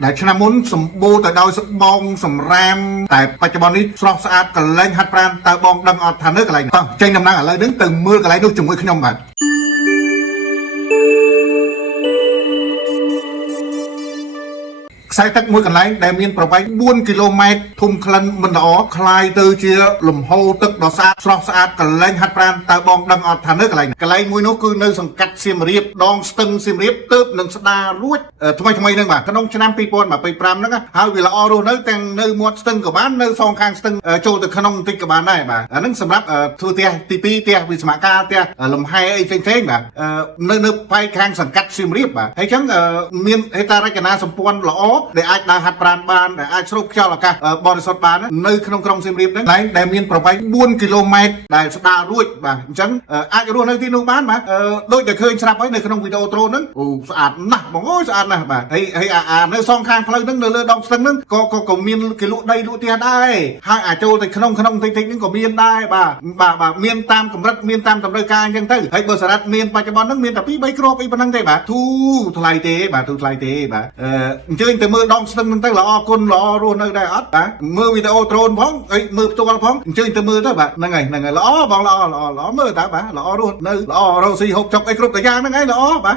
ដែលឆ្នាំមុនសម្បូរទៅដោយសបងសម្រាមតែបច្ចុប្បន្ននេះស្រស់ស្អាតកលែងហាត់ប្រាណតើបងដឹងអត់ថានៅកន្លែងតោះចេញដំណឹងឥឡូវហ្នឹងទៅមើលកន្លែងនោះជាមួយខ្ញុំបាទខ្សែទឹកមួយកន្លែងដែលមានប្រវែង4គីឡូម៉ែត្រធំក្លិនមិនល្អคล้ายទៅជាលំហូរទឹកដ៏ស្អាតស្រស់ស្អាតកលែងហាត់ប្រាណតើបងដឹងអត់ថានៅកន្លែងមួយនោះគឺនៅសង្កាត់សៀមរាបដងស្ទឹងសៀមរាបទើបនឹងស្ដាររួចថ្មីហ្នឹងបាទក្នុងឆ្នាំ2025ហ្នឹងហើយវាល្អរស់នៅទាំងនៅមាត់ស្ទឹងក៏បាននៅសងខាងស្ទឹងចូលទៅក្នុងបន្តិចក៏បានដែរបាទអាហ្នឹងសម្រាប់ធ្វើផ្ទះទី2ផ្ទះវិស្វកម្មផ្ទះលំហែអីផ្សេងបាទនៅផ្នែកខាងសង្កាត់សៀមរាបបាទហើយអញ្ចឹងមានហេដ្ឋារចនាសម្ព័ន្ធល្អដែលអាចដើរហាត់ប្រាណបានដែលអាចស្រូបខ្យល់អាកាសបរិសុទ្ធបាននៅក្នុងក្រុងសៀមរាបហ្នឹងដែលមានប្រវែង4គីឡូម៉ែត្រដែលស្ដាររួចបាទអញ្ចឹងអាចរស់នៅទីនោះបានបាទដូចតែឃើញស្រាប់ហើយនៅក្នុងវីដេអូត្រូនហ្នឹងអូស្អាតណាស់បងអើយស្អាតណាស់បាទហើយនៅសងខាងផ្លូវហ្នឹងនៅលើដងស្ទឹងហ្នឹងក៏មានគេលក់ដីលក់ផ្ទះដែរហើយអាចចូលទៅក្នុងតិចហ្នឹងក៏មានដែរបាទមានតាមកម្រិតមានតាមតម្រូវការអញ្ចឹងទៅហើយបើសារ៉ាត់មានបច្ចុប្បន្នហ្នឹងមានតែ2-3គ្រាប់អីប៉ុណ្ណឹងទេបាទធូថ្លៃទេបាទអញ្ជើញទៅមើលដងស្ទឹងហ្នឹងទៅល្អគុណល្អរស់នៅដែរអត់បាទមើលវីដេអូដ្រូនផងហើយមើលផ្ទាល់ផងអញ្ជើញទៅមើលទៅបាទហ្នឹងហើយល្អបងល្អមើលតើបាទល្អរស់នៅល្អរស់ស៊ីហូបចុកអីគ្រប់តែយ៉ាងហ្នឹងឯងល្អបាទ